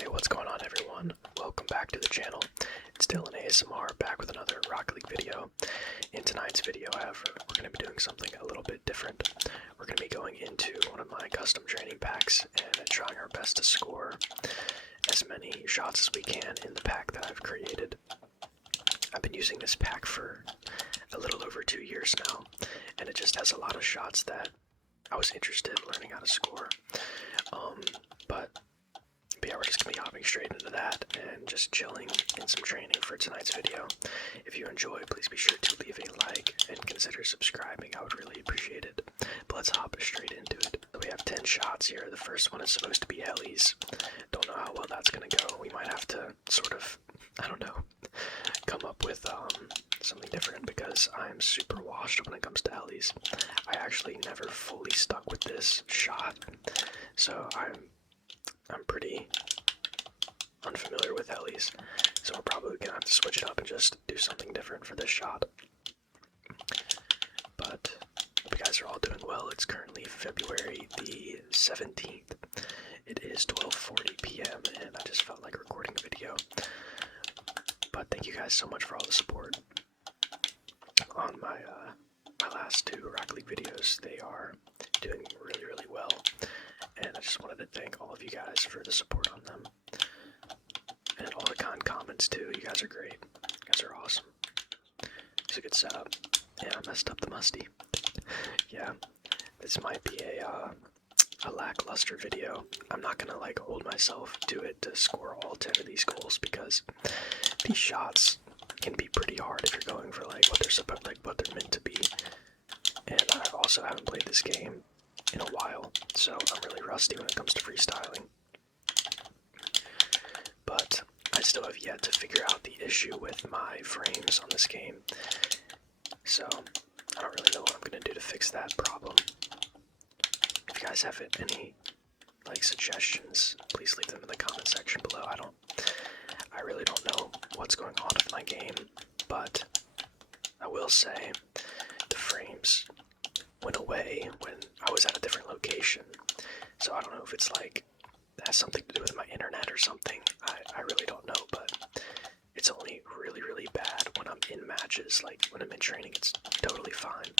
Hey, what's going on everyone? Welcome back to the channel. It's Dylan ASMR back with another Rocket League video. In tonight's video, however, we're going to be doing something a little bit different. We're going to be going into one of my custom training packs and trying our best to score as many shots as we can in the pack that I've created. I've been using this pack for a little over 2 years now, and it just has a lot of shots that I was interested in learning how to score. But yeah, we're just going to be hopping straight into that and just chilling in some training for tonight's video. If you enjoy, please be sure to leave a like and consider subscribing. I would really appreciate it. But let's hop straight into it. So we have 10 shots here. The first one is supposed to be helis. Don't know how well that's going to go. We might have to sort of, come up with something different because I'm super washed when it comes to helis. I actually never fully stuck with this shot, so I'm pretty unfamiliar with helis, so we're probably gonna have to switch it up and just do something different for this shot. But hope you guys are all doing well. It's currently February the 17th. It is 12:40 p.m. and I just felt like recording a video. But thank you guys so much for all the support on my last 2 Rocket League videos. They are doing really, really well. And I just wanted to thank all of you guys for the support on them. And all the kind comments too. You guys are great. You guys are awesome. It's a good setup. Yeah, I messed up the Musty. Yeah, this might be a lackluster video. I'm not gonna hold myself to it to score all 10 of these goals because these shots can be pretty hard if you're going for what they're meant to be. And I also haven't played this game in a while, so I'm really rusty when it comes to freestyling. But I still have yet to figure out the issue with my frames on this game, so I don't really know what I'm going to do to fix that problem. If you guys have any suggestions, please leave them in the comment section below. I really don't know what's going on with my game, but I will say the frames went away when I was at a different location. So I don't know if it's it has something to do with my internet or something. I really don't know, but it's only really, really bad when I'm in matches. When I'm in training, it's totally fine.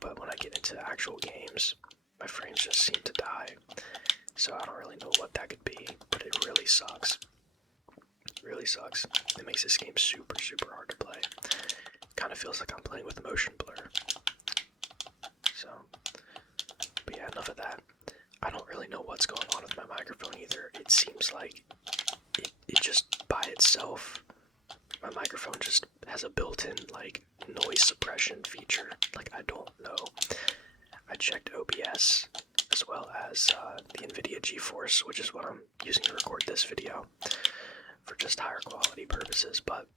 But when I get into actual games, my frames just seem to die. So I don't really know what that could be, but it really sucks. It really sucks. It makes this game super, super hard to play. Kind of feels like I'm playing with motion blur. So, but yeah, enough of that. I don't really know what's going on with my microphone either. It seems like it just by itself, my microphone just has a built-in noise suppression feature. I don't know. I checked OBS as well as the NVIDIA GeForce, which is what I'm using to record this video for just higher quality purposes, but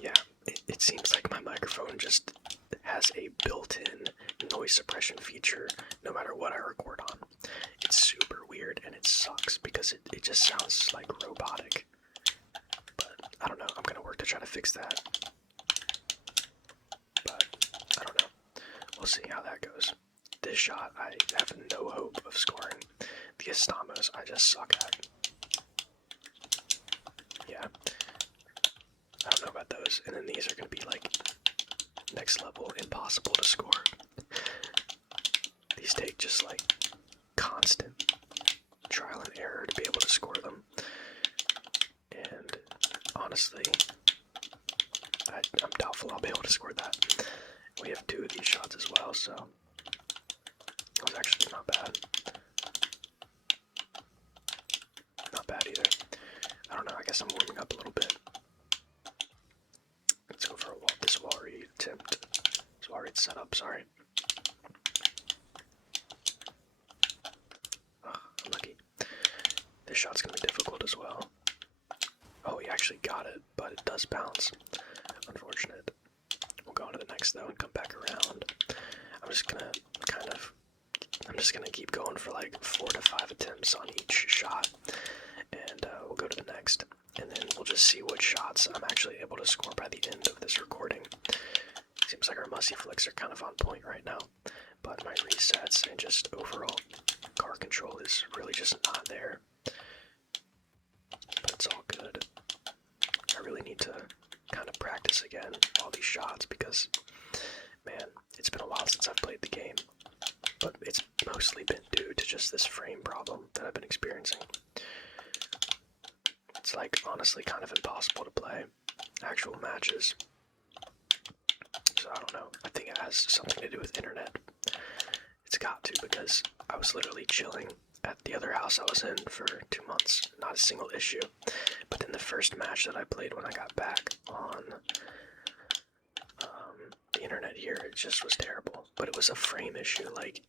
yeah, it seems like my microphone just has a built-in noise suppression feature no matter what I record on. It's super weird and it sucks because it just sounds robotic. But I don't know, I'm gonna work to try to fix that. But I don't know. We'll see how that goes. This shot I have no hope of scoring. The Estamos I just suck at. Yeah. I don't know about those. And then these are gonna be next level impossible to score. These take just constant trial and error to be able to score them. And honestly, I'm doubtful I'll be able to score that. We have 2 of these shots as well, so it was actually not bad. Not bad either. I don't know, I guess I'm warming up a little bit. Let's go for this wall read attempt. This wall read setup, sorry. Unlucky. This shot's gonna be difficult as well. Oh, he actually got it, but it does bounce. Unfortunate. We'll go on to the next though and come back around. I'm just gonna keep going for 4 to 5 attempts on each shot, and we'll go to the next. And then we'll just see what shots I'm actually able to score by the end of this recording. Seems like our Musty flicks are kind of on point right now, but my resets and just overall car control is really just not there. this again, all these shots, because, man, it's been a while since I've played the game. But it's mostly been due to just this frame problem that I've been experiencing. It's like, honestly, kind of impossible to play actual matches. So I don't know, I think it has something to do with internet. It's got to, because I was literally chilling at the other house I was in for 2 months, not a single issue. But then the first match that I played when I got back on the internet here, it just was terrible. But it was a frame issue, like,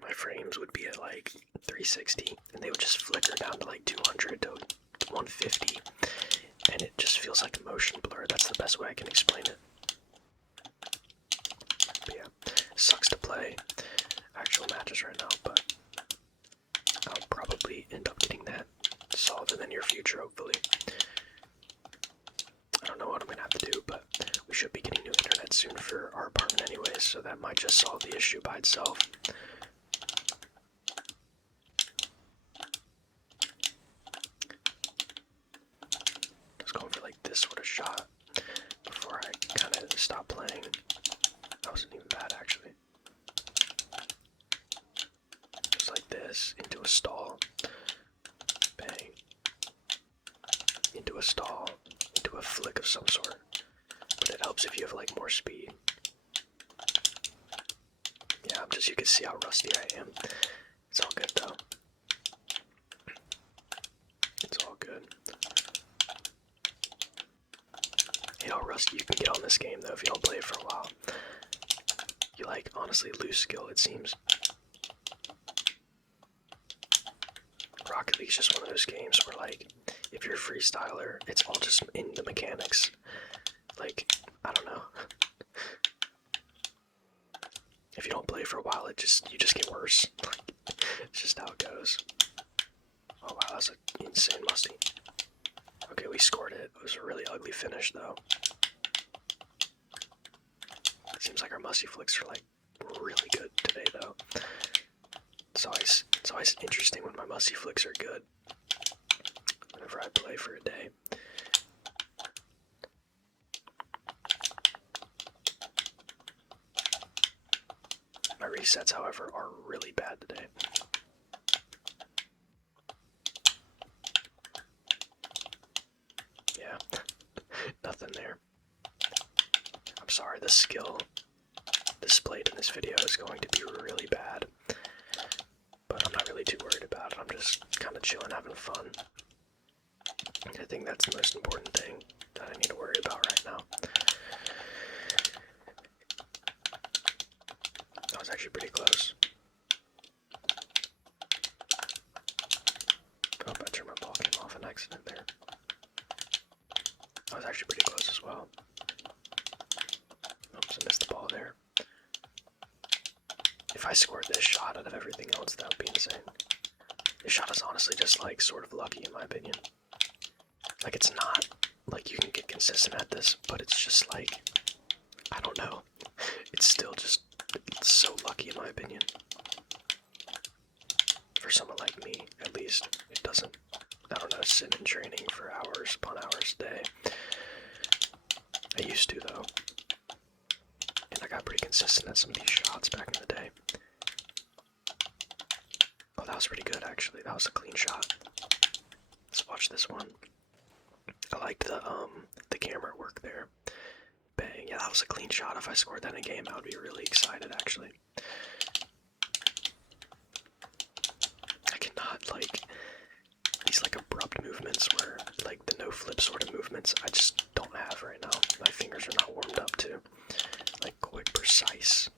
my frames would be at like 360, and they would just flicker down to like 200 to 150, and it just feels like a motion blur. That's the best way I can explain it. But yeah, sucks to play actual matches right now, but I'll probably end up getting that solved in the near future, hopefully. I don't know what I'm gonna have to do, but we should be getting new internet soon for our apartment anyways, so that might just solve the issue by itself. Just going for like this sort of shot before I kind of stop playing. That wasn't even bad, actually. Just like this, into a stall. Bang. Into a stall. Into a flick of some sort. But it helps if you have like more speed. Yeah, you can see how rusty I am. It's all good though. It's all good. You know how rusty you can get on this game though if you don't play it for a while. You like honestly lose skill, it seems. Rocket League's just one of those games where like if you're a freestyler, it's all just in the mechanics. Like, I don't know. If you don't play for a while, you just get worse. It's just how it goes. Oh wow, that was an insane Musty. Okay, we scored it. It was a really ugly finish though. It seems like our Musty flicks are like really good today though. It's always interesting when my Musty flicks are good. Whenever I play for a day. My resets, however, are really bad today. Yeah, nothing there. I'm sorry, the skill displayed in this video is going to be really bad. But I'm not really too worried about it. I'm just kind of chilling, having fun. I think that's the most important thing that I need to worry about right now. That was actually pretty close. Oh, I turned my ball game off an accident there. That was actually pretty close as well. Oops, I missed the ball there. If I scored this shot out of everything else, that would be insane. This shot is honestly just like sort of lucky in my opinion. Like it's not like you can get consistent at this, but it's just like, I don't know. It's still just so lucky in my opinion. For someone like me, at least, it doesn't, I don't know, sit in training for hours upon hours a day. I used to though. And I got pretty consistent at some of these shots back in the day. Oh, that was pretty good actually. That was a clean shot. Let's watch this one. I liked the camera work there. Bang, yeah, that was a clean shot. If I scored that in a game, I would be really excited actually. I cannot like these like abrupt movements where like the no flip sort of movements I just don't have right now. My fingers are not warmed up to like quick, precise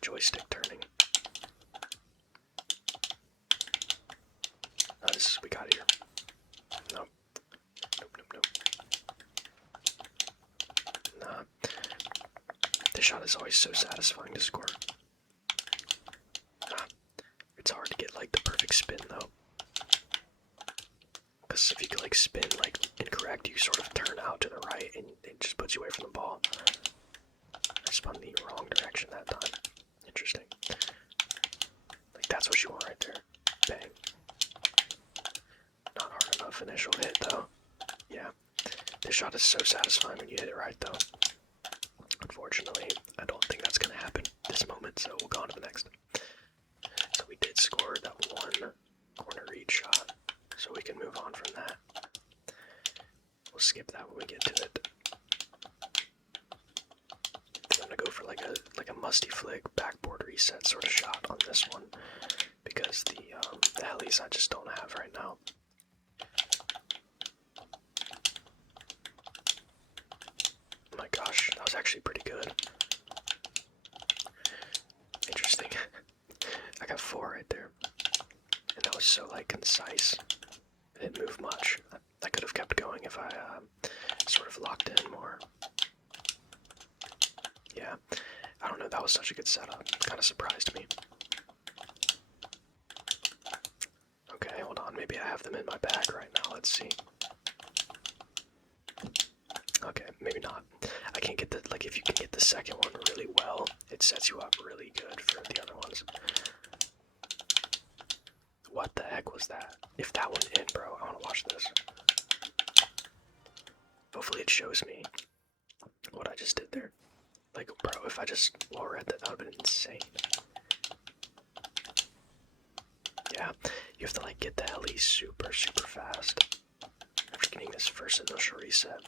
joystick turning. Nice, we got here. Nope. Nope. Nah. This shot is always so satisfying to score. It's hard to get like the perfect spin though. Because if you could like spin like incorrect, you sort of turn out to the right and it just puts you away from the ball. I spun the wrong direction that time. Interesting. Like that's what you want right there. Bang. Not hard enough initial hit though. Yeah. This shot is so satisfying when you hit it right, though. Unfortunately, I don't think that's going to happen this moment, so we'll go on to the next. So we did score that one corner read shot, so we can move on from that. We'll skip that when we get to it. I'm gonna go for like a musty flick backboard reset sort of shot on this one because the helis I just don't have right now. Oh my gosh, that was actually pretty good. Interesting. I got 4 right there, and that was so like concise. It didn't move much. I could have kept going if I sort of locked in more. Yeah, I don't know, that was such a good setup. It kind of surprised me. Okay, hold on, maybe I have them in my bag right now, let's see. Okay, maybe not. I can't get the, like, if you can get the second one really well, it sets you up really good for the other ones. What the heck was that? If that went in, bro, I want to watch this. Hopefully it shows me what I just did there. Like, bro, if I just wall read that, that would have been insane. Yeah, you have to, like, get the heli super, super fast after getting this first initial reset.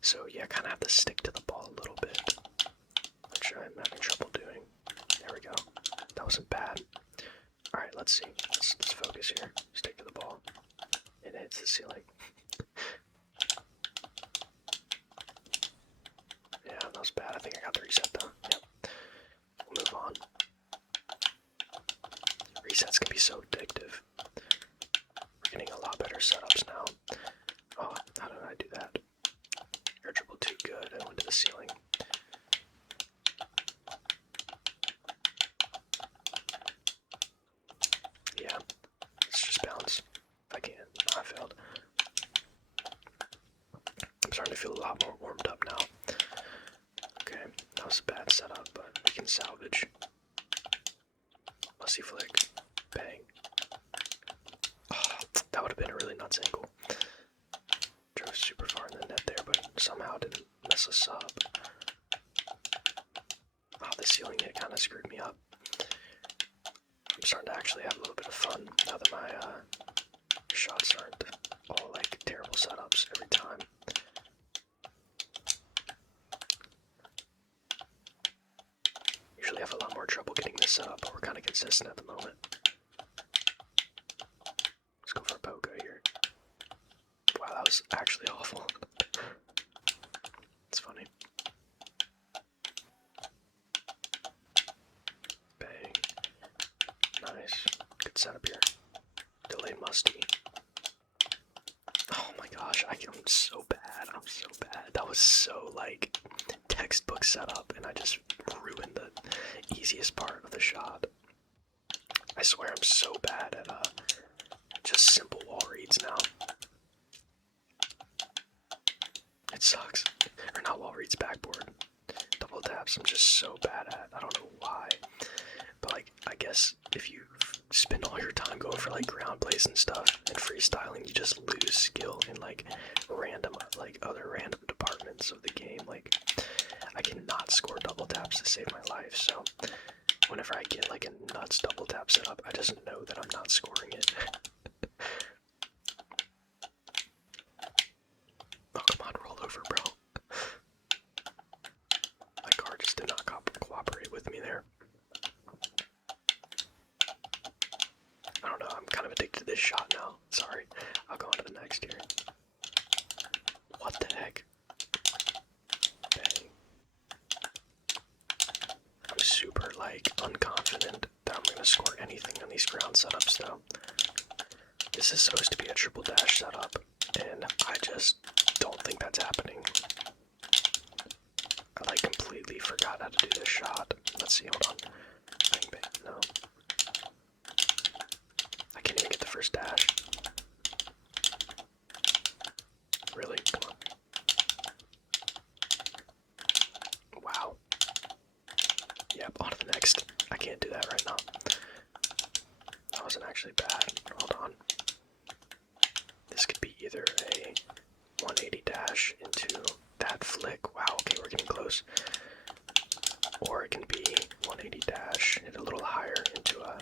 So, yeah, kind of have to stick to the ball a little bit, which I'm having trouble doing. There we go. That wasn't bad. Alright, let's see. Let's focus here. Stick to the ball. It hits the ceiling. Yeah, that was bad. I think I got the reset though. Yep. We'll move on. Resets can be so addictive. We're getting a lot better setups now. Oh, how did I do that? Air dribble too good. I went to the ceiling. Yeah. Let's just bounce. I can't. I failed. I'm starting to feel a lot more warmed up now. Okay, that was a bad setup, but we can salvage. Musty flick. Bang. Oh, that would have been a really nuts angle. Drove super far in the net there, but somehow didn't mess us up. Oh, the ceiling hit kind of screwed me up. I'm starting to actually have a little bit of fun now that my shots aren't all like terrible setups every time. Usually have a lot more trouble getting this set up, but we're kind of consistent at the moment. Let's go for a poke here. Wow, that was actually awful. It's funny. Bang. Nice. Good setup here. Delayed Musty. Oh my gosh, I'm so bad. I'm so bad. That was so, like, textbook setup, and I just ruined the easiest part of the shot. I swear I'm so bad at just simple wall reads now. It sucks. Or not wall reads, backboard. Double taps I'm just so bad at. I don't know why. But like, I guess if you spend all your time going for like ground plays and stuff and freestyling, you just lose skill in like random, like other random departments of the game. Like, I cannot score double taps to save my life, so whenever I get like a nuts double tap setup, I just know that I'm not scoring it. Oh, come on, roll over, bro. My car just did not cooperate with me there. I don't know, I'm kind of addicted to this shot now. Sorry. I'll go on to the next here. What the heck? Bang. I'm super, like, unconfident that I'm gonna score anything on these ground setups, though. This is supposed to be a triple dash setup, and I just don't think that's happening. I, like, completely forgot how to do this shot. Let's see, hold on. Bang, bang, no. I can't even get the first dash. Really? Come on. Wow. Yep, on to the next. I can't do that right now. That wasn't actually bad. Hold on. This could be either a 180 dash in flick. Wow, okay, we're getting close. Or it can be 180 dash, hit a little higher into a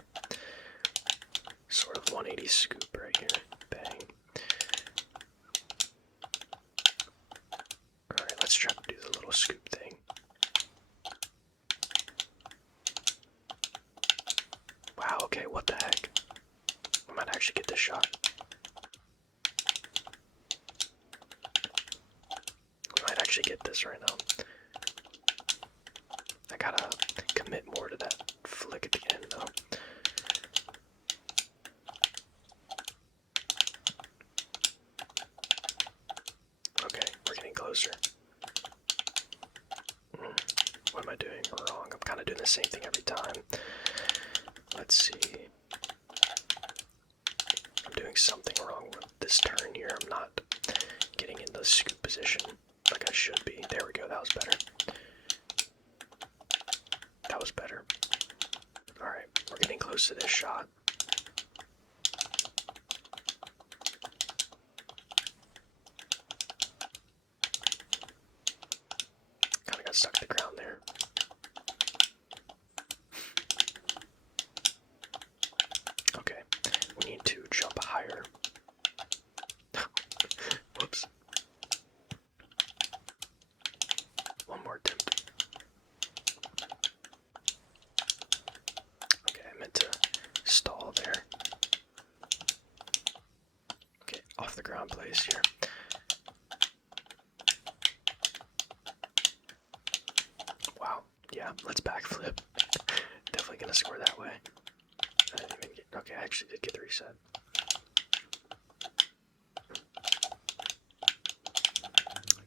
sort of 180 scoop right here. Bang. Alright, let's try to do the little scoop thing. Wow, okay, what the heck? I might actually get this shot. I might actually get this right now. I gotta commit more to that flick at the end, though. Okay, we're getting closer. What am I doing wrong? I'm kind of doing the same thing every time. Let's see. I'm doing something wrong with this turn here. I'm not getting in the scoop position like I should be. There we go, that was better. That was better. Alright, we're getting close to this shot. Kinda got stuck to the ground there. Okay, we need to jump higher. Whoops. One more attempt. Okay, I meant to stall there. Okay, off the ground place here. Wow, yeah, let's backflip. Definitely gonna score that way. I didn't even get, okay, I actually did get the reset.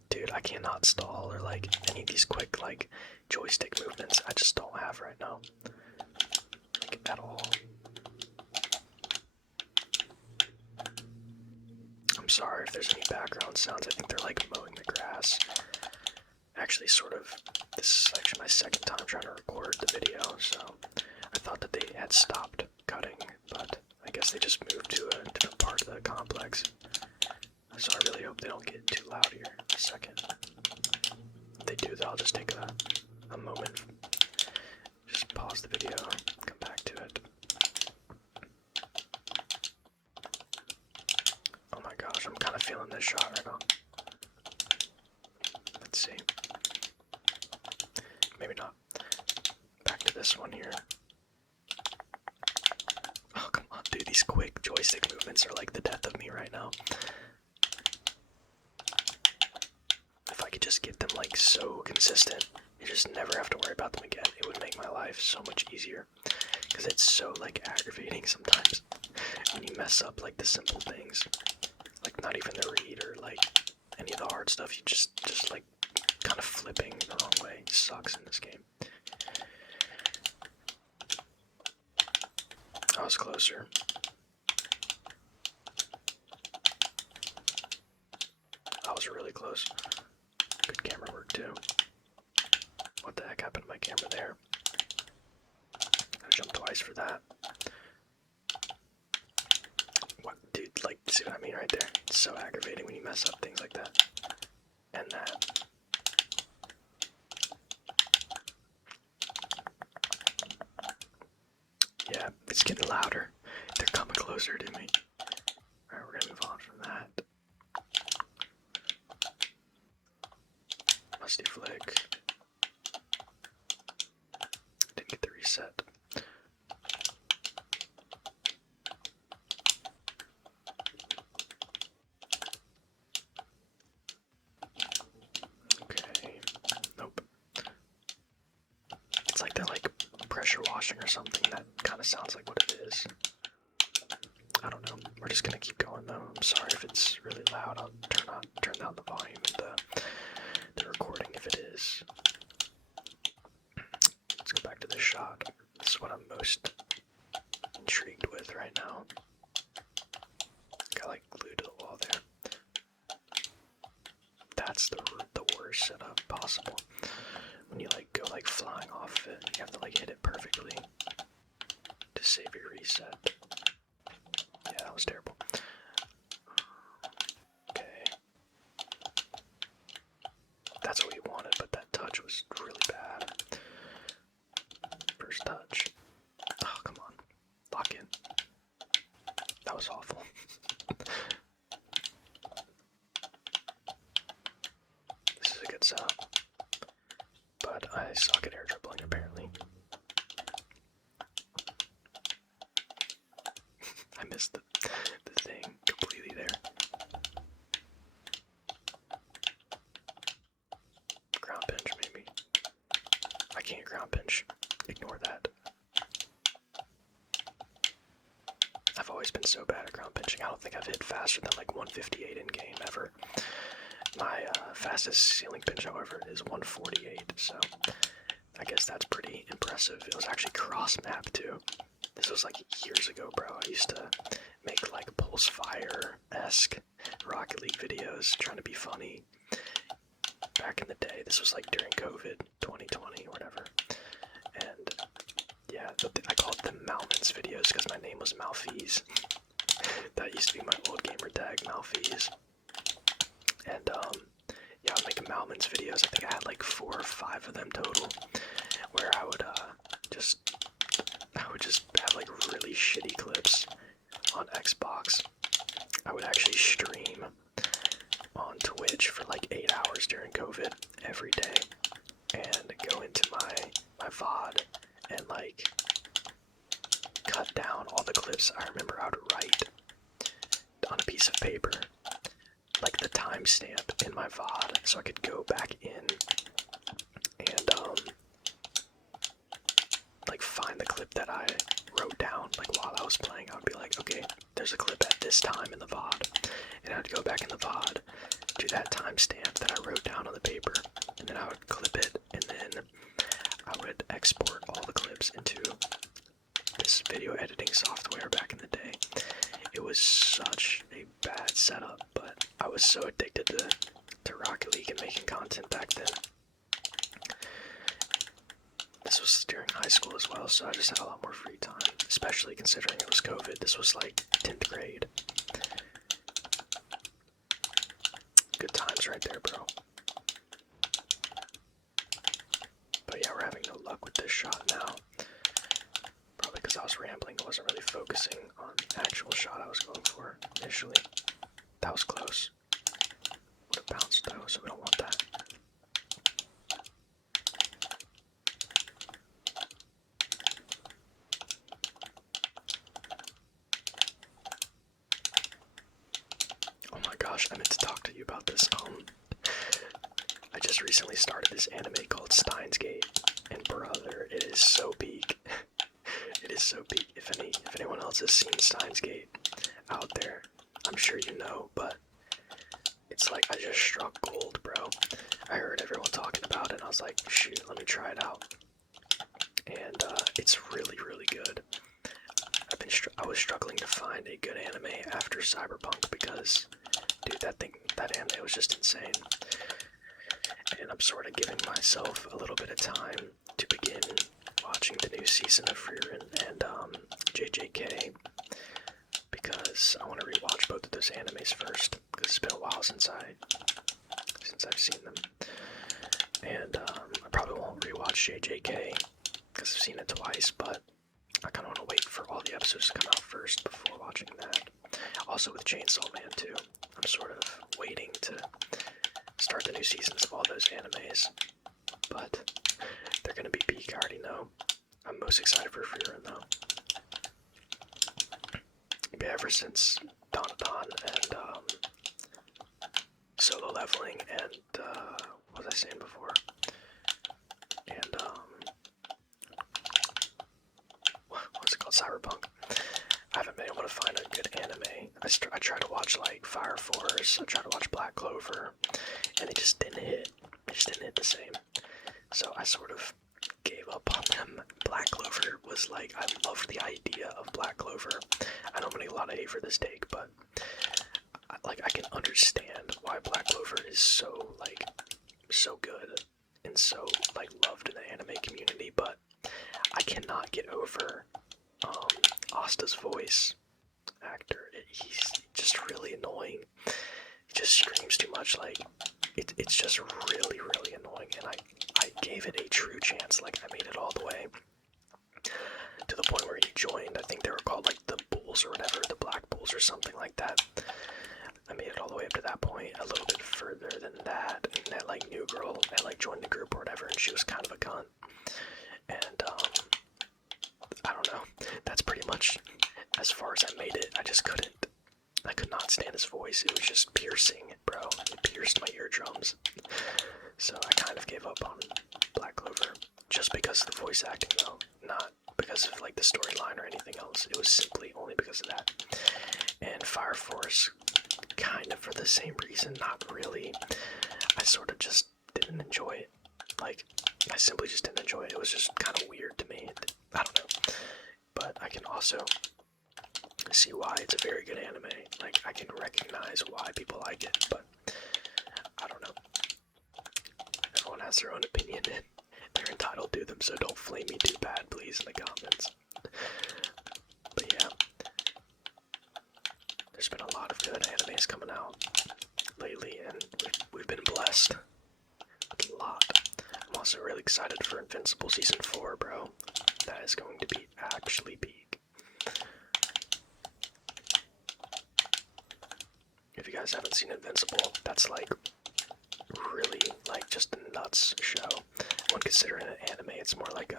Dude, I cannot stall or like any of these quick like joystick movements. I just don't have right now. Like at all. I'm sorry if there's any background sounds. I think they're like mowing the grass. Actually, sort of, this is actually my second time trying to record the video, so I thought that they had stopped cutting, but I guess they just moved to a different part of the complex. So I really hope they don't get too loud here in a second. If they do, then I'll just take a moment, just pause the video, come back to it. Oh my gosh, I'm kind of feeling this shot right now. Let's see. Maybe not. Back to this one here. Oh, come on, dude. These quick joystick movements are like the death of me right now. If I could just get them like so consistent, you just never have to worry about them again, it would make my life so much easier. Because it's so like aggravating sometimes when you mess up like the simple things. Like not even the read or like any of the hard stuff, you just like kind of flipping the wrong way sucks in this game. I was closer. I was really close. Good camera work too. What the heck happened to my camera there? I jumped twice for that. What, dude, like, see what I mean right there? It's so aggravating when you mess up things like that. And that. Yeah, it's getting louder. They're coming closer to me. Alright, we're gonna move on from that. Musty flick. Didn't get the reset. Okay. Nope. It's like they're like pressure washing or something. That kind of sounds like what it is. I don't know. We're just gonna keep going though. I'm sorry if it's really loud. I'll turn down the volume of the recording if it is. Let's go back to this shot. This is what I'm most intrigued with right now. Got like glued to the wall there. That's the worst setup possible. When you like go like flying off of it, you have to like hit it perfectly to save your reset. Yeah, that was terrible. Okay. That's was really bad. First touch. Oh, come on. Lock in. That was awful. This is a good setup. But I suck at air dribbling, apparently. I missed the thing completely there. Ground pinch, maybe. I can't ground pinch. Ignore that. I've always been so bad at ground pinching. I don't think I've hit faster than like 158 in game ever. My fastest ceiling pinch, however, is 148, so I guess that's pretty impressive. It was actually cross map too. This was like years ago, bro. I used to make like Pulse Fire-esque Rocket League videos trying to be funny. Back in the day, this was like during COVID 2020 or whatever. And yeah, I called them Malmins videos because my name was Malfeas. That used to be my old gamer tag, Malfeas. And yeah, I was making Malmins videos. I think I had like 4 or 5 of them total, where I would just have like really shitty clips on Xbox. I would actually stream on Twitch for like 8 hours during COVID every day, and go into my VOD and like cut down all the clips I remember I would write on a piece of paper, like the timestamp in my VOD, so I could go back in and like find the clip that I wrote down. Like while I was playing, I would be like, okay, there's a clip at this time in the VOD, and I'd go back in the VOD, do that timestamp that I wrote down on the paper, and then I would clip it, and then I would export all the clips into this video editing software back in the day. It was such a bad setup, but I was so addicted to Rocket League and making content back then. This was during high school as well, so I just had a lot more free time, especially considering it was COVID. This was like 10th grade. Good times right there, bro. But yeah, we're having no luck with this shot now. Probably because I was rambling, I wasn't really focusing on the actual shot I was going for initially. That was close. Would have bounced though, so we don't want that. Oh my gosh, I meant to talk to you about this. I just recently started this anime called Steins Gate, and brother, it is so peak. It is so peak. If anyone else has seen Steins Gate out there, I'm sure you know, but it's like I just struck gold, bro. I heard everyone talking about it, and I was like, shoot, let me try it out. And it's really, really good. I was struggling to find a good anime after Cyberpunk because, dude, that anime was just insane. And I'm sort of giving myself a little bit of time to begin watching the new season of Frieren and JJK, because I want to rewatch both of those animes first, because it's been a while since I've seen them. And I probably won't rewatch JJK because I've seen it twice, but I kind of want to wait for all the episodes to come out first before watching that. Also with Chainsaw Man too, I'm sort of waiting to start the new seasons of all those animes, but they're gonna be peak, I already know. I'm most excited for Frieren though. But ever since Dawn of Dawn and Solo Leveling and what was I saying before? And what's it called? Cyberpunk. I haven't been able to find a good anime. I tried to watch like Fire Force, I tried to watch Black Clover, and it just didn't hit. It just didn't hit the same. So I sort of gave up on them. Black Clover was like, I loved the idea of Black Clover. I know I'm getting a lot of hate for this take, but I can understand why Black Clover is so good and so loved in the anime community, but I cannot get over Asta's voice actor. He's just really annoying. He just screams too much. It's just really, really annoying, and I gave it a true chance. Like, I made it all the way to the point where he joined. I think they were called like the Bulls or whatever, the Black Bulls or something like that. I made it all the way up to that point, a little bit further than that, and that like new girl that like joined the group or whatever, and she was kind of a cunt. And I don't know. That's pretty much as far as I made it. I could not stand his voice. It was just piercing, bro. It pierced my eardrums. So I kind of gave up on Black Clover just because of the voice acting, though, not because of like the storyline or anything else. It was simply only because of that. And Fire Force, kind of for the same reason, not really. I sort of just didn't enjoy it. Like, I simply just didn't enjoy it. It was just kind of weird to me. I don't know. But I can also see why it's a very good anime. Like, I can recognize why people like it, but I don't know. Everyone has their own opinion, and they're entitled to them, so don't flame me too bad, please, in the comments. But yeah, there's been a lot of good animes coming out lately, and we've been blessed with a lot. I'm also really excited for Invincible Season 4, bro. That is going to be actually peak. If you guys haven't seen Invincible, that's like really like just a nuts show. I wouldn't consider it an anime. It's more like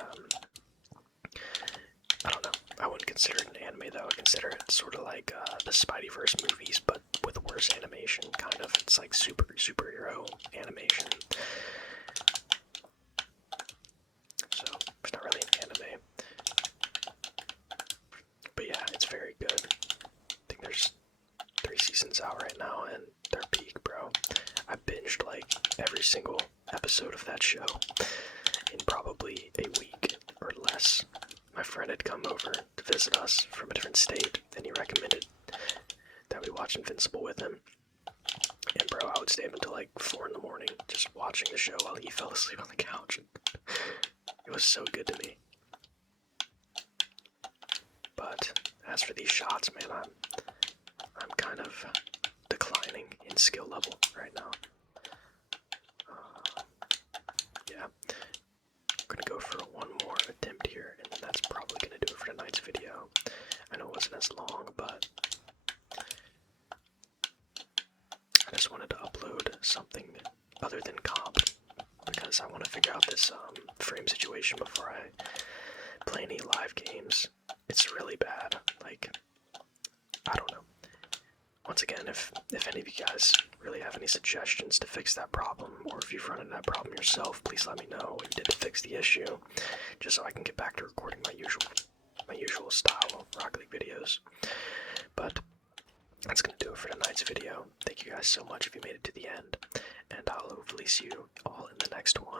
I don't know. I wouldn't consider it an anime though. I would consider it sort of like the Spideyverse movies, but with worse animation. Kind of. It's like superhero animation. So it's not really an anime. But yeah, it's very good. I think there's 3 seasons out right now, and they're peak, bro. I binged like every single episode of that show in probably a week or less. My friend had come over to visit us from a different state, and he recommended that we watch Invincible with him. And bro, I would stay up until like 4 in the morning just watching the show while he fell asleep on the couch. It was so good to me. But as for these shots, man, I'm kind of declining in skill level right now. Yeah, I'm gonna go for one more attempt here, and then that's probably gonna do it for tonight's video. I know it wasn't as long, but I just wanted to upload something other than comp, because I want to figure out this frame situation before I play any live games. It's really bad. Like, I don't know. Once again, if any of you guys really have any suggestions to fix that problem, or if you've run into that problem yourself, please let me know what you did to fix the issue, just so I can get back to recording my usual style of Rocket League videos. But that's gonna do it for tonight's video. Thank you guys so much if you made it to the end, and I'll hopefully see you all in the next one.